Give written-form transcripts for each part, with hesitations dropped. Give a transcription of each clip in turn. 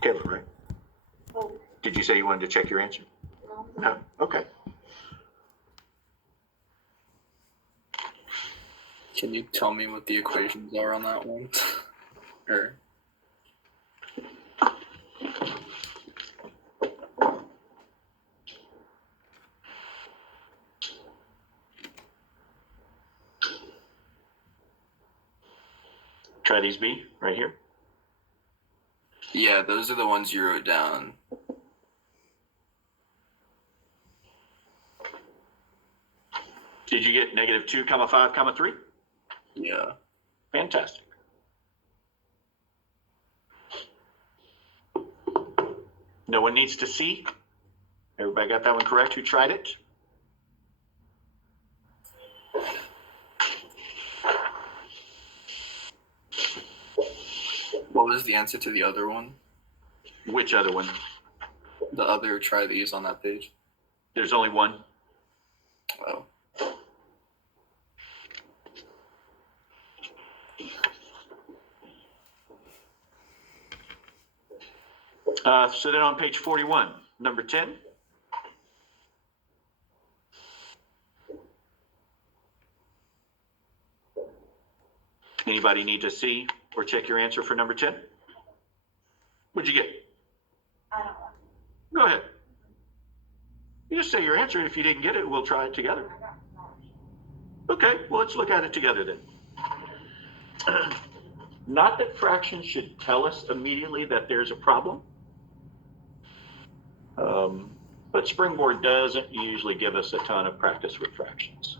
Kayla, right? Oh, Did you say you wanted to check your answer? No? Okay. Can you tell me what the equations are on that one? Or Try these B right here. yeah, those are the ones you wrote down. Did you get negative 2 comma 5 comma 3? Yeah. Fantastic. No one needs to see. Everybody got that one correct who tried it? What was the answer to the other one? Which other one? The other try these on that page. There's only one. Oh. So then on page 41, number 10. Anybody need to see or check your answer for number 10? What'd you get? I don't know. Go ahead. You just say your answer. If you didn't get it, we'll try it together. I got knowledge. Okay, well, let's look at it together then. Not that fractions should tell us immediately that there's a problem, but Springboard doesn't usually give us a ton of practice with fractions.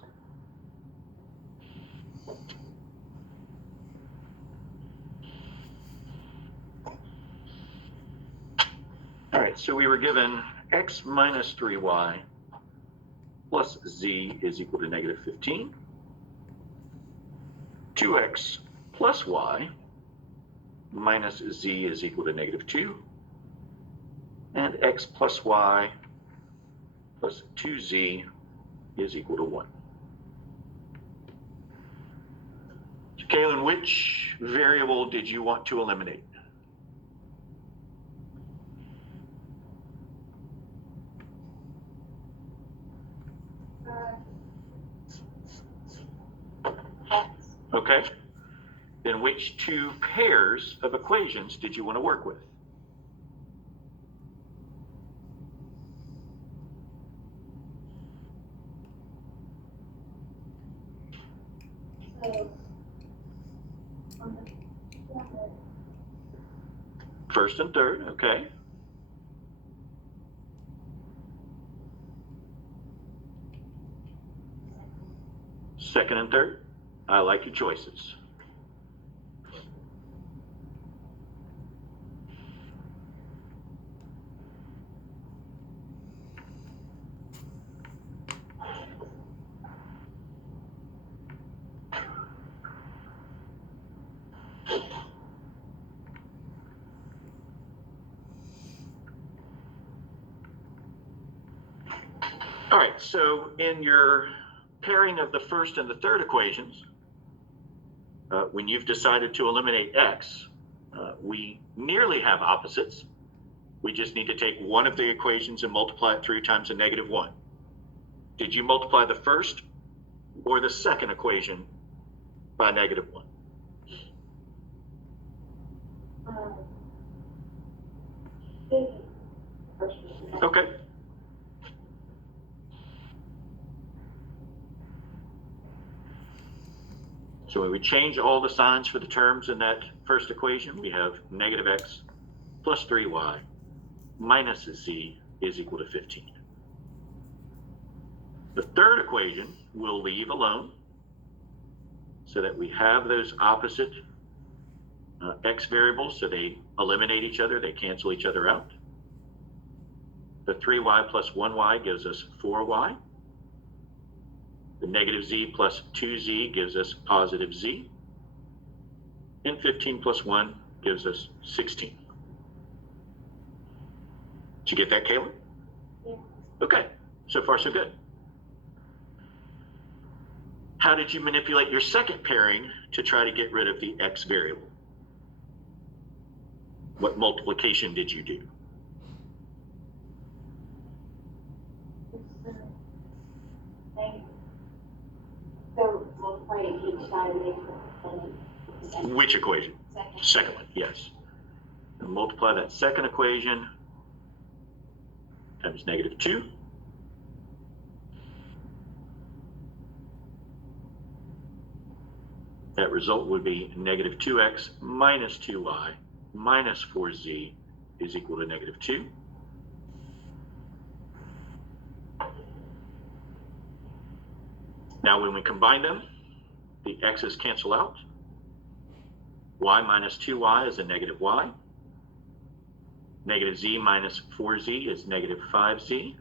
All right, so we were given x minus 3y plus z is equal to negative 15. 2x plus y minus z is equal to negative 2. And x plus y plus 2z is equal to 1. So, Kaylin, which variable did you want to eliminate? X. Okay. Then which two pairs of equations did you want to work with? So, on the second, First and third, okay. Second and third, I like your choices. All right, so in your pairing of the first and the third equations, when you've decided to eliminate x, we nearly have opposites. We just need to take one of the equations and multiply it through times a negative 1. Did you multiply the first or the second equation by negative 1? Okay. So when we change all the signs for the terms in that first equation, we have negative x plus 3y minus z is equal to 15. The third equation we'll leave alone so that we have those opposite x variables, so they eliminate each other, they cancel each other out. The 3y plus 1y gives us 4y. The negative z plus 2z gives us positive z. And 15 plus 1 gives us 16. Did you get that, Kayla? Yeah. Okay, so far so good. How did you manipulate your second pairing to try to get rid of the x variable? What multiplication did you do? Negative. So multiplying each side of the Which equation? second. Second one, yes. And multiply that second equation times -2. That result would be -2x minus 2y minus 4z is equal to -2. Now when we combine them, the x's cancel out. Y minus 2y is a -y. -z minus 4z is -5z.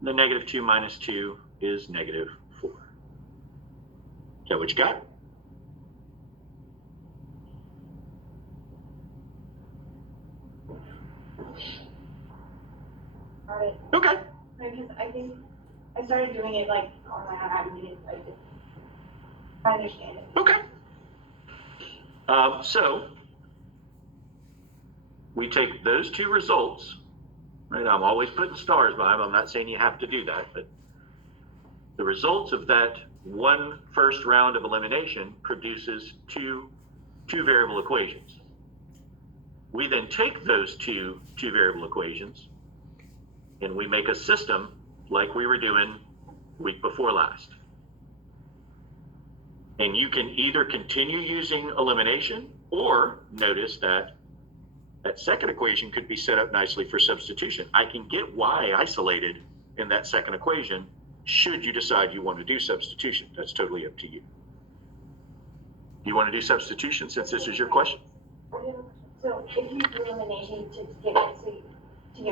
The -2 minus 2 is -4. Is that what you got? All right. Okay. Because I think I started doing it like on my own. I didn't like it. I understand it. Okay. So we take those two results, right? I'm always putting stars by them. I'm not saying you have to do that, but the results of that one first round of elimination produces two variable equations. We then take those two variable equations and we make a system like we were doing week before last. And you can either continue using elimination, or notice that that second equation could be set up nicely for substitution. I can get y isolated in that second equation should you decide you want to do substitution. That's totally up to you. You want to do substitution since this is your question? So if you do elimination to get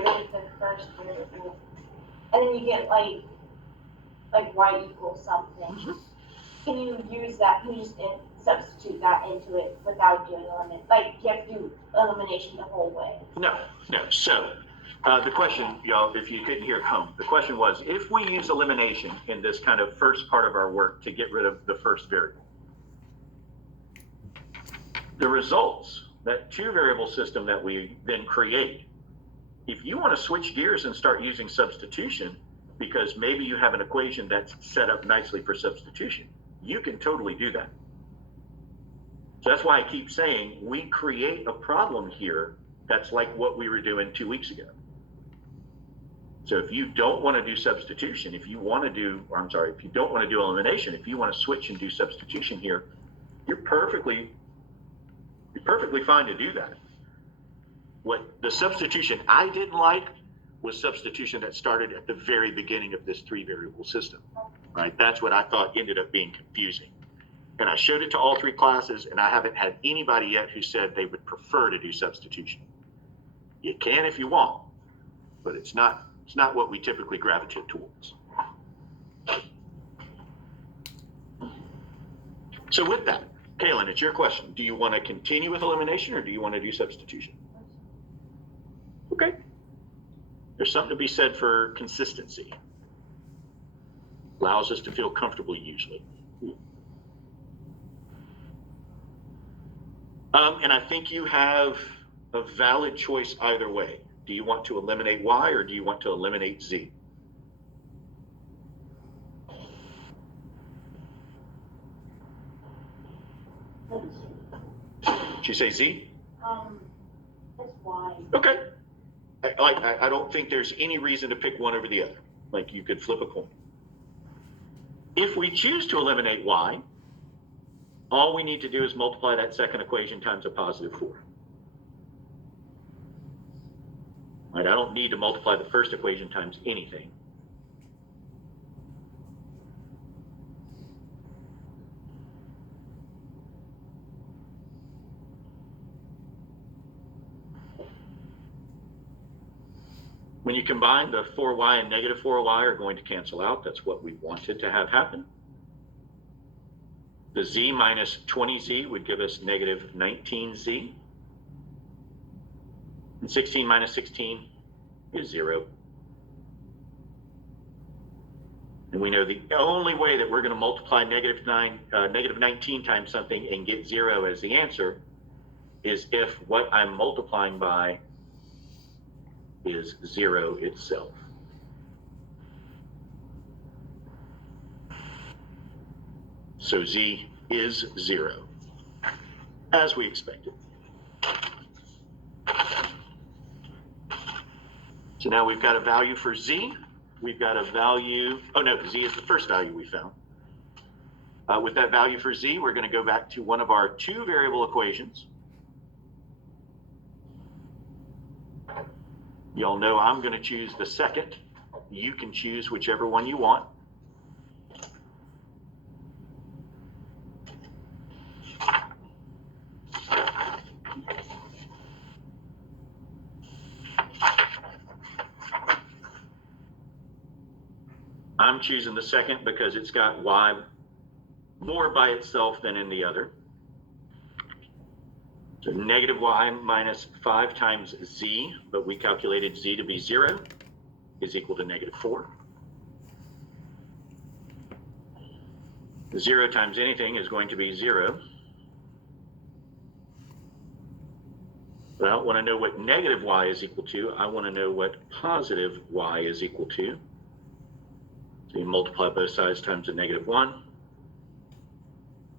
rid of the first variable, and then you get like y equals something. Mm-hmm. Can you use that? Can you just substitute that into it without doing elimination? Like you have to do elimination the whole way. No. So the question, y'all, if you couldn't hear at home, the question was, if we use elimination in this kind of first part of our work to get rid of the first variable, the results, that two variable system that we then create, if you want to switch gears and start using substitution, because maybe you have an equation that's set up nicely for substitution, you can totally do that. So that's why I keep saying we create a problem here that's like what we were doing 2 weeks ago. So if you don't want to do substitution, if you don't want to do elimination, if you want to switch and do substitution here, you're perfectly fine to do that. What the substitution I didn't like was substitution that started at the very beginning of this 3 variable system, right? That's what I thought ended up being confusing. And I showed it to all 3 classes, and I haven't had anybody yet who said they would prefer to do substitution. You can if you want, but it's not what we typically gravitate towards. So with that, Kaylin, it's your question. Do you want to continue with elimination or do you want to do substitution? Okay. There's something to be said for consistency. Allows us to feel comfortable usually. And I think you have a valid choice either way. Do you want to eliminate y or do you want to eliminate z? Did you say z? That's y. Okay. I don't think there's any reason to pick one over the other. Like you could flip a coin. If we choose to eliminate y, all we need to do is multiply that second equation times a +4. Right? I don't need to multiply the first equation times anything. When you combine, the 4y and -4y are going to cancel out. That's what we wanted to have happen. The z minus 20z would give us -19z. And 16 minus 16 is 0. And we know the only way that we're going to multiply -19 times something and get 0 as the answer is if what I'm multiplying by is 0 itself. So z is 0, as we expected. So now we've got a value for z. We've got a value, oh no, z is the first value we found. With that value for z, we're going to go back to one of our two variable equations. Y'all know I'm going to choose the second. You can choose whichever one you want. I'm choosing the second because it's got y more by itself than in the other. So negative y minus 5 times z, but we calculated z to be 0, is equal to negative 4. 0 times anything is going to be 0. But I don't want to know what negative y is equal to. I want to know what positive y is equal to. So you multiply both sides times a negative 1,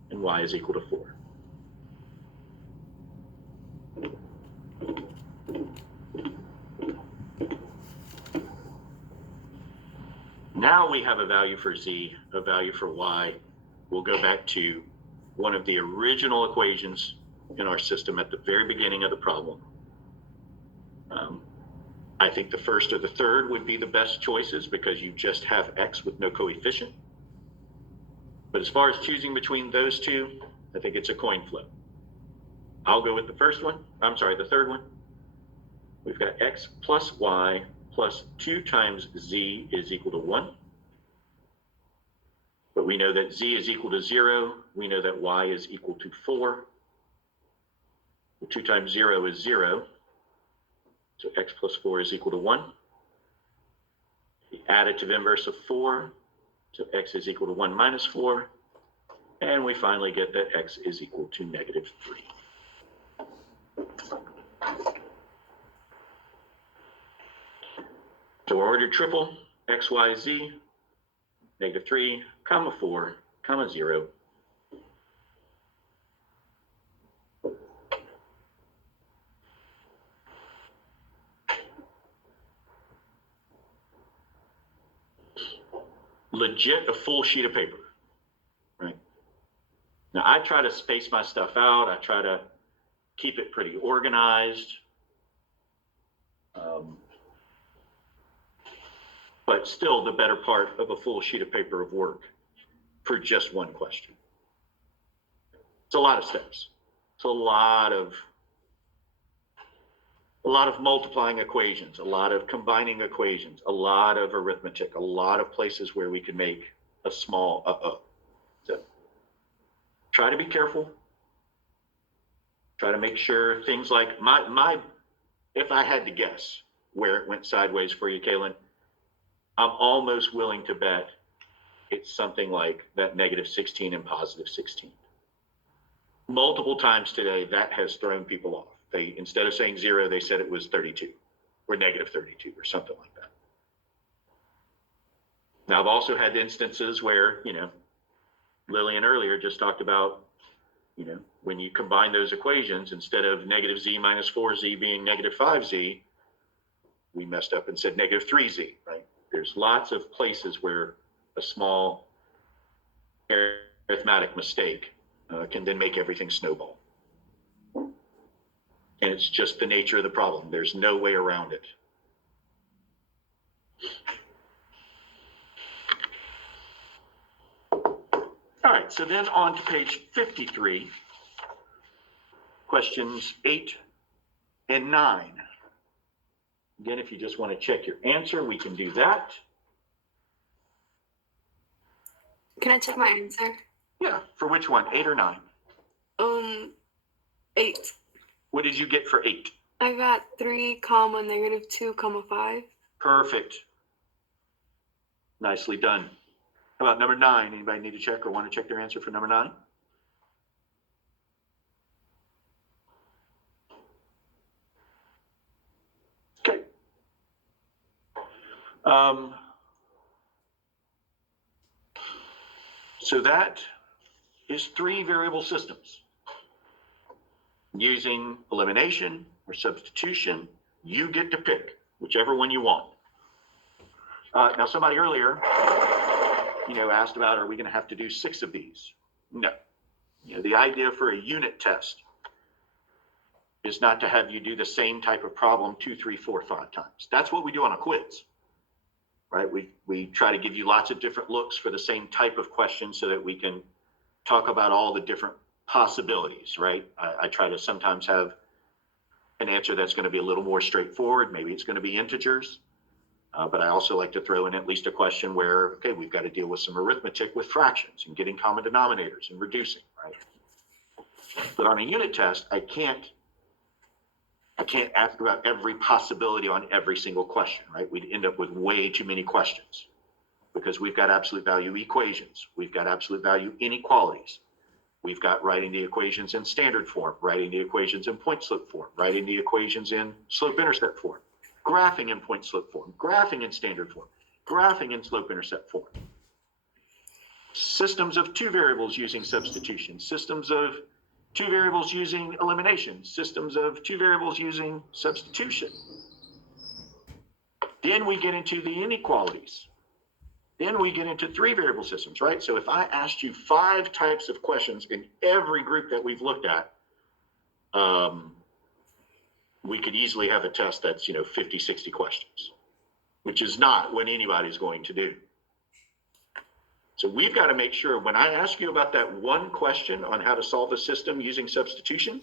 and y is equal to 4. Now we have a value for z, a value for y. We'll go back to one of the original equations in our system at the very beginning of the problem. I think the first or the third would be the best choices because you just have x with no coefficient. But as far as choosing between those two, I think it's a coin flip. I'll go with the first one. I'm sorry, the third one. We've got x plus y plus 2 times z is equal to 1. But we know that z is equal to 0. We know that y is equal to 4. 2 times 0 is 0. So x plus 4 is equal to 1. The additive inverse of 4. So x is equal to 1 minus 4. And we finally get that x is equal to negative 3. So our ordered triple, x, y, z, negative 3, comma 4, comma 0. Legit a full sheet of paper, right? Now I try to space my stuff out. I try to keep it pretty organized. But still the better part of a full sheet of paper of work for just one question. It's a lot of steps. It's a lot of multiplying equations, a lot of combining equations, a lot of arithmetic, a lot of places where we can make a small uh-oh. So try to be careful. Try to make sure things like if I had to guess where it went sideways for you, Kaylin, I'm almost willing to bet it's something like that negative 16 and positive 16. Multiple times today, that has thrown people off. They, instead of saying 0, they said it was 32 or negative 32 or something like that. Now, I've also had instances where, Lillian earlier just talked about, when you combine those equations, instead of negative z minus 4z being negative 5z, we messed up and said negative 3z, right? There's lots of places where a small arithmetic mistake can then make everything snowball. And it's just the nature of the problem. There's no way around it. All right, so then on to page 53, questions 8 and 9. Again, if you just want to check your answer, we can do that. Can I check my answer? Yeah, for which one, 8 or 9? 8. What did you get for 8? I got 3 comma negative 2 comma 5. Perfect. Nicely done. How about number 9? Anybody need to check or want to check their answer for number 9? So that is 3 variable systems. Using elimination or substitution, you get to pick whichever one you want. Now, somebody earlier, asked about, are we going to have to do 6 of these? No. The idea for a unit test is not to have you do the same type of problem 2, 3, 4, 5 times. That's what we do on a quiz, right? We try to give you lots of different looks for the same type of question so that we can talk about all the different possibilities, right? I try to sometimes have an answer that's going to be a little more straightforward. Maybe it's going to be integers. But I also like to throw in at least a question where, okay, we've got to deal with some arithmetic with fractions and getting common denominators and reducing, right? But on a unit test, I can't ask about every possibility on every single question, right? We'd end up with way too many questions because we've got absolute value equations. We've got absolute value inequalities. We've got writing the equations in standard form, writing the equations in point-slope form, writing the equations in slope-intercept form, graphing in point-slope form, graphing in standard form, graphing in slope-intercept form. Systems of 2 variables using substitution, systems of 2 variables using elimination, systems of 2 variables using substitution. Then we get into the inequalities. Then we get into 3 variable systems, right? So if I asked you 5 types of questions in every group that we've looked at, we could easily have a test that's, 50, 60 questions, which is not what anybody's going to do. So we've got to make sure when I ask you about that one question on how to solve a system using substitution,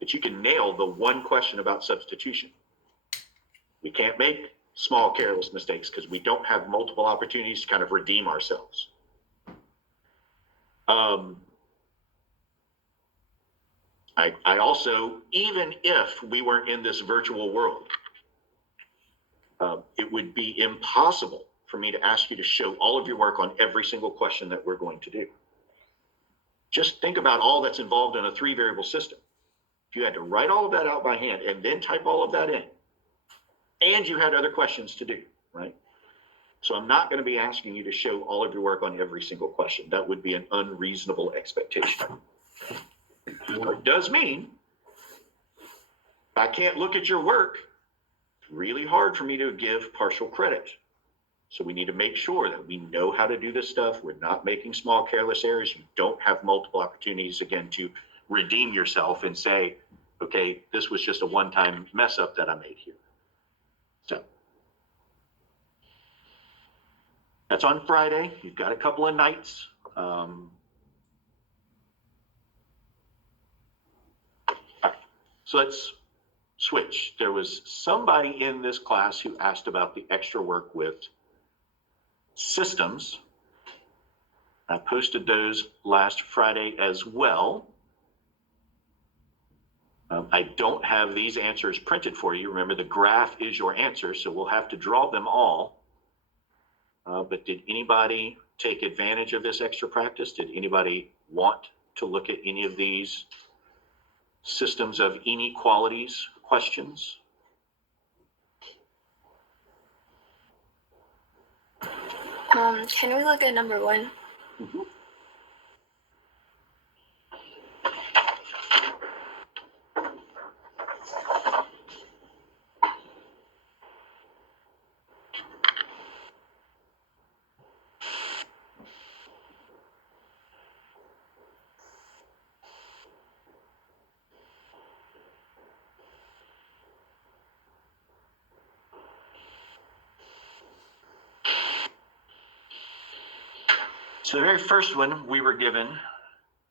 that you can nail the one question about substitution. We can't make small careless mistakes because we don't have multiple opportunities to kind of redeem ourselves. I also, even if we weren't in this virtual world, it would be impossible for me to ask you to show all of your work on every single question that we're going to do. Just think about all that's involved in a 3 variable system. If you had to write all of that out by hand and then type all of that in, and you had other questions to do, right? So I'm not going to be asking you to show all of your work on every single question. That would be an unreasonable expectation. It does mean if I can't look at your work, it's really hard for me to give partial credit. So we need to make sure that we know how to do this stuff. We're not making small careless errors. You don't have multiple opportunities, again, to redeem yourself and say, okay, this was just a one-time mess up that I made here. So that's on Friday. You've got a couple of nights. So let's switch. There was somebody in this class who asked about the extra work with systems. I posted those last Friday as well. I don't have these answers printed for you. Remember, the graph is your answer, so we'll have to draw them all. But did anybody take advantage of this extra practice? Did anybody want to look at any of these systems of inequalities questions? Can we look at number 1? Mm-hmm. So the very first one, we were given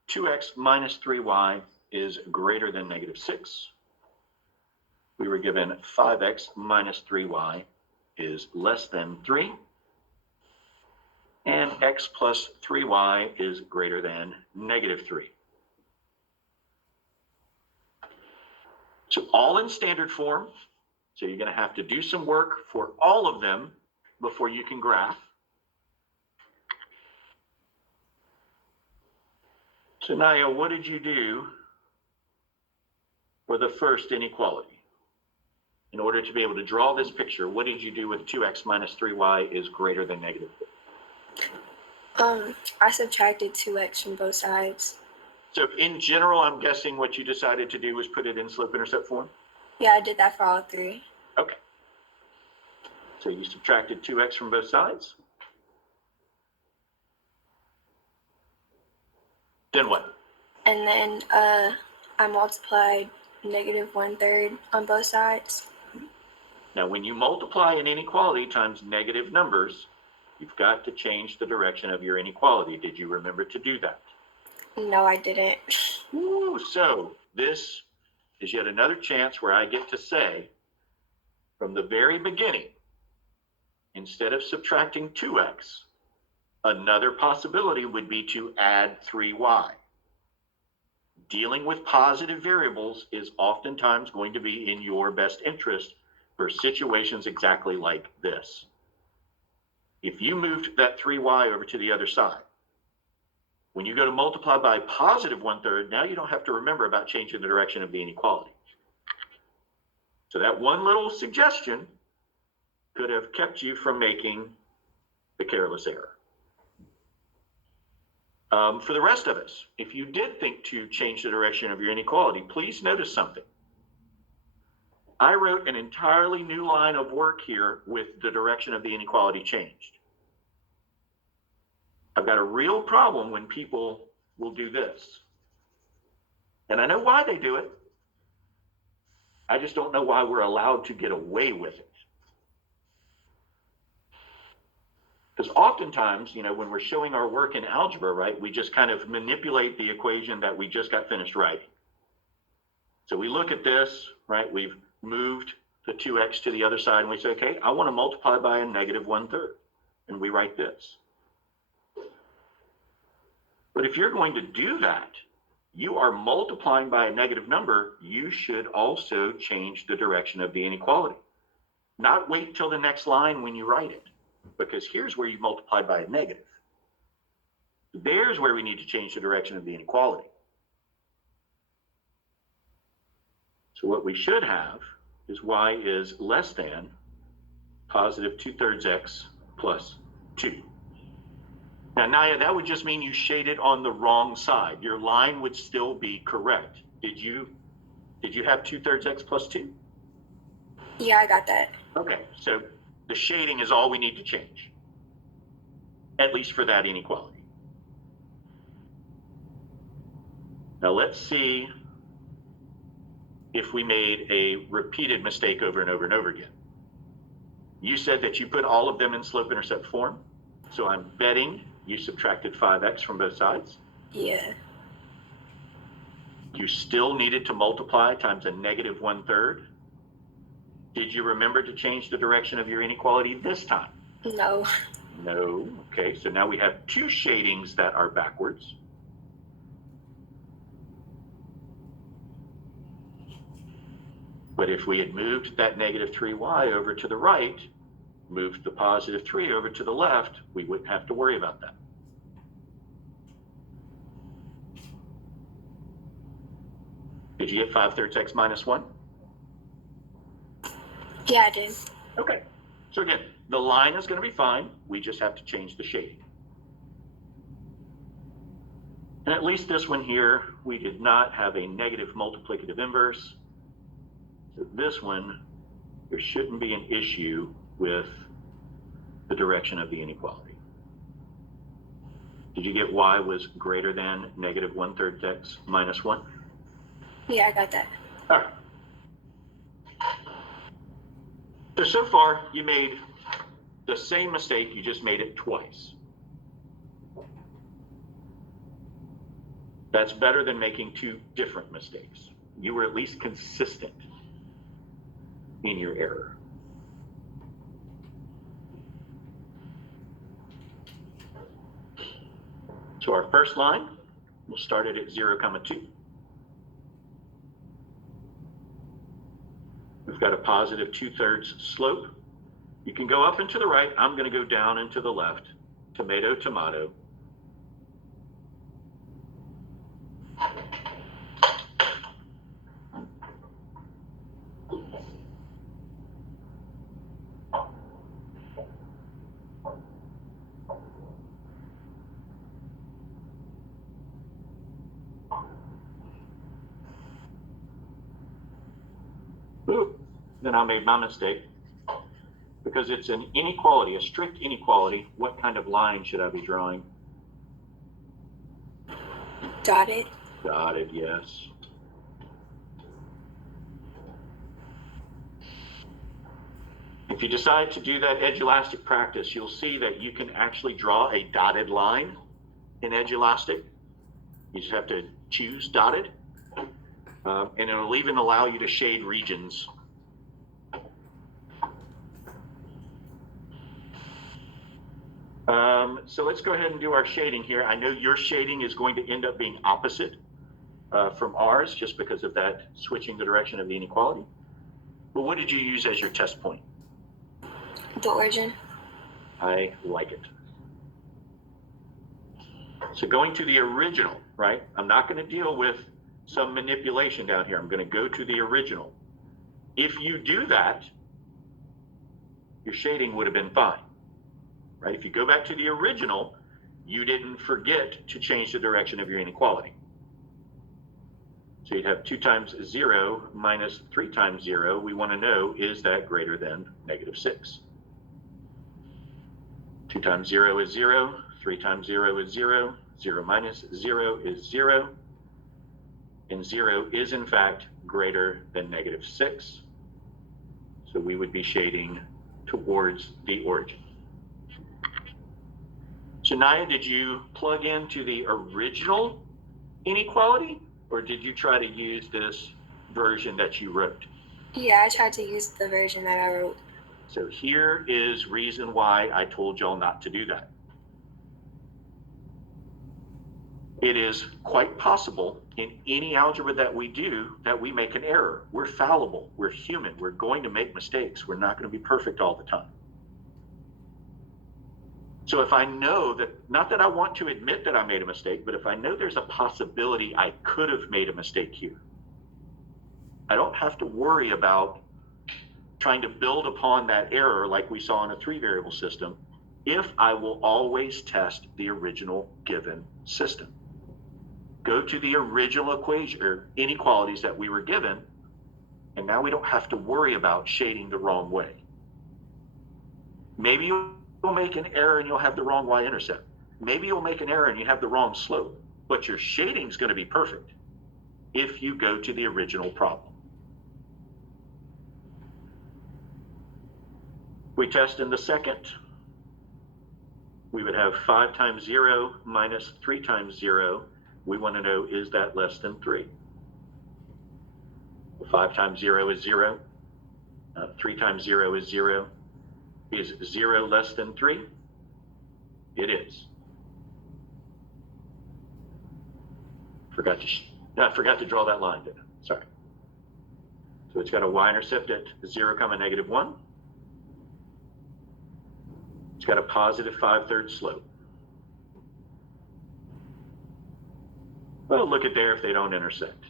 2x minus 3y is greater than negative 6. We were given 5x minus 3y is less than 3. And x plus 3y is greater than negative 3. So all in standard form. So you're going to have to do some work for all of them before you can graph. So Naya, what did you do for the first inequality? in order to be able to draw this picture, what did you do with 2x minus 3y is greater than negative 4? I subtracted 2x from both sides. So in general, I'm guessing what you decided to do was put it in slope-intercept form? Yeah, I did that for all three. Okay. So you subtracted 2x from both sides. Then what? And then I multiplied negative 1/3 on both sides. Now, when you multiply an inequality times negative numbers, you've got to change the direction of your inequality. Did you remember to do that? No, I didn't. Ooh, so this is yet another chance where I get to say, from the very beginning, instead of subtracting 2x, another possibility would be to add 3y. Dealing with positive variables is oftentimes going to be in your best interest for situations exactly like this. If you moved that 3y over to the other side, when you go to multiply by positive 1/3, now you don't have to remember about changing the direction of the inequality. So that one little suggestion could have kept you from making the careless error. For the rest of us, if you did think to change the direction of your inequality, please notice something. I wrote an entirely new line of work here with the direction of the inequality changed. I've got a real problem when people will do this. And I know why they do it. I just don't know why we're allowed to get away with it. Because oftentimes, when we're showing our work in algebra, right, we just kind of manipulate the equation that we just got finished writing. So we look at this, right, we've moved the 2x to the other side, and we say, okay, I want to multiply by a negative 1/3, and we write this. But if you're going to do that, you are multiplying by a negative number, you should also change the direction of the inequality. Not wait till the next line when you write it, because here's where you multiplied by a negative. There's where we need to change the direction of the inequality. So what we should have is y is less than positive 2/3 x plus 2. Now, Naya, that would just mean you shaded on the wrong side. Your line would still be correct. Did you have 2/3 x plus 2? Yeah, I got that. Okay, so the shading is all we need to change, at least for that inequality. Now let's see if we made a repeated mistake over and over and over again. You said that you put all of them in slope-intercept form, so I'm betting you subtracted 5x from both sides. Yeah. You still needed to multiply times a negative 1/3. Did you remember to change the direction of your inequality this time? No. No. Okay, so now we have two shadings that are backwards. But if we had moved that negative 3y over to the right, moved the positive 3 over to the left, we wouldn't have to worry about that. Did you get 5/3 x minus 1? Yeah, I did. Okay. So again, the line is going to be fine. We just have to change the shading. And at least this one here, we did not have a negative multiplicative inverse. So this one, there shouldn't be an issue with the direction of the inequality. Did you get y was greater than negative 1/3 x minus 1? Yeah, I got that. All right. So far, you made the same mistake, you just made it twice. That's better than making two different mistakes. You were at least consistent in your error. So our first line, we'll start it at 0, 2. We've got a positive 2/3 slope. You can go up and to the right. I'm going to go down and to the left. Tomato, tomato. then I made my mistake. Because it's an inequality, a strict inequality, what kind of line should I be drawing? Dotted. Dotted, yes. If you decide to do that edge elastic practice, you'll see that you can actually draw a dotted line in edge elastic. You just have to choose dotted, and it'll even allow you to shade regions. So let's go ahead and do our shading here. I know your shading is going to end up being opposite from ours just because of that switching the direction of the inequality. But what did you use as your test point? The origin. I like it. So going to the original, right? I'm not going to deal with some manipulation down here. I'm going to go to the original. If you do that, your shading would have been fine, right? If you go back to the original, you didn't forget to change the direction of your inequality. So you'd have 2 times 0 minus 3 times 0. We want to know, is that greater than -6? 2 times 0 is 0. 3 times 0 is 0. 0 minus 0 is 0. And 0 is, in fact, greater than -6. So we would be shading towards the origin. So Naya, did you plug into the original inequality, or did you try to use this version that you wrote? Yeah, I tried to use the version that I wrote. So here is reason why I told y'all not to do that. It is quite possible in any algebra that we do that we make an error. We're fallible. We're human. We're going to make mistakes. We're not going to be perfect all the time. So if I know that, not that I want to admit that I made a mistake, but if I know there's a possibility I could have made a mistake here, I don't have to worry about trying to build upon that error like we saw in a 3-variable system if I will always test the original given system. Go to the original equation or inequalities that we were given, and now we don't have to worry about shading the wrong way. Maybe you'll make an error and you'll have the wrong y-intercept. Maybe you'll make an error and you have the wrong slope, but your shading is going to be perfect if you go to the original problem. We test in the second. We would have 5 times 0 minus 3 times 0. We want to know, is that less than 3? 5 times 0 is 0. 3 times 0 is 0. Is 0 less than 3? It is. I forgot to draw that line, didn't I? Sorry. So it's got a y-intercept at 0, -1. It's got a positive 5/3 slope. Well, look at there if they don't intersect.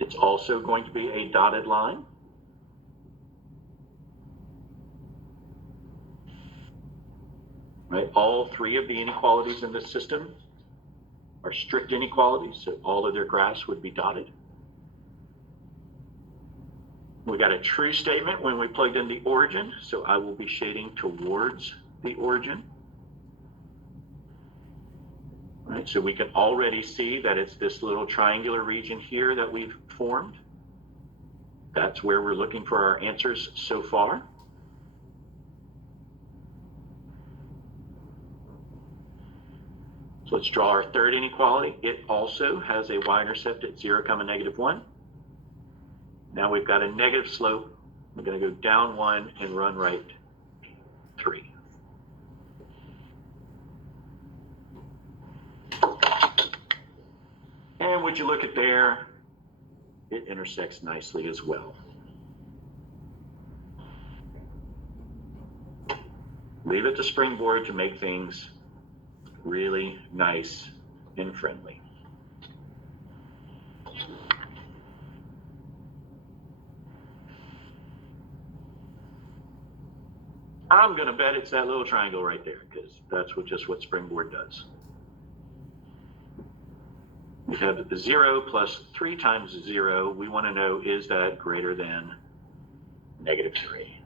It's also going to be a dotted line. Right? All 3 of the inequalities in this system are strict inequalities, so all of their graphs would be dotted. We got a true statement when we plugged in the origin, so I will be shading towards the origin. Right, so we can already see that it's this little triangular region here that we've formed. That's where we're looking for our answers so far. So let's draw our third inequality. It also has a y-intercept at 0, -1. Now we've got a negative slope. We're going to go down 1 and run right 3. And would you look at there, it intersects nicely as well. Leave it to Springboard to make things really nice and friendly. I'm going to bet it's that little triangle right there, because that's just what Springboard does. We have 0 plus 3 times 0. We want to know, is that greater than -3?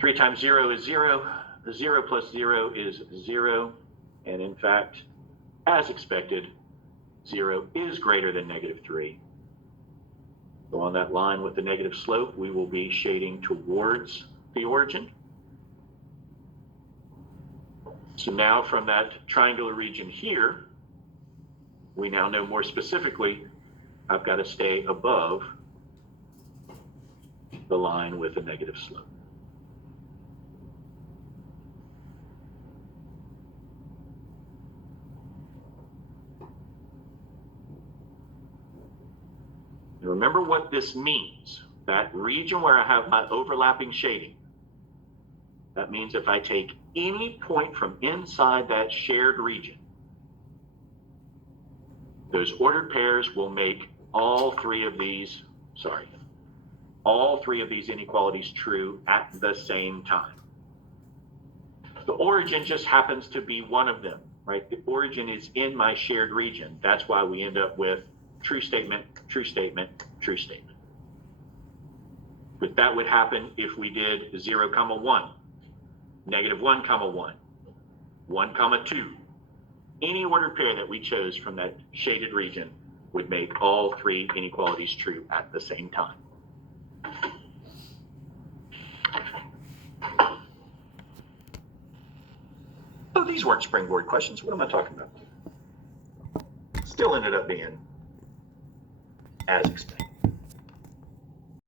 3 times 0 is 0. 0 plus 0 is 0. And in fact, as expected, 0 is greater than -3. So on that line with the negative slope, we will be shading towards the origin. So now from that triangular region here, we now know more specifically, I've got to stay above the line with the negative slope. And remember what this means. That region where I have my overlapping shading, that means if I take any point from inside that shared region, those ordered pairs will make all three of these inequalities true at the same time. The origin just happens to be one of them, right? The origin is in my shared region. That's why we end up with true statement, true statement, true statement. But that would happen if we did 0, 1, -1, 1, 1, 2. Any ordered pair that we chose from that shaded region would make all three inequalities true at the same time. Oh, these weren't Springboard questions. What am I talking about? Still ended up being as expected.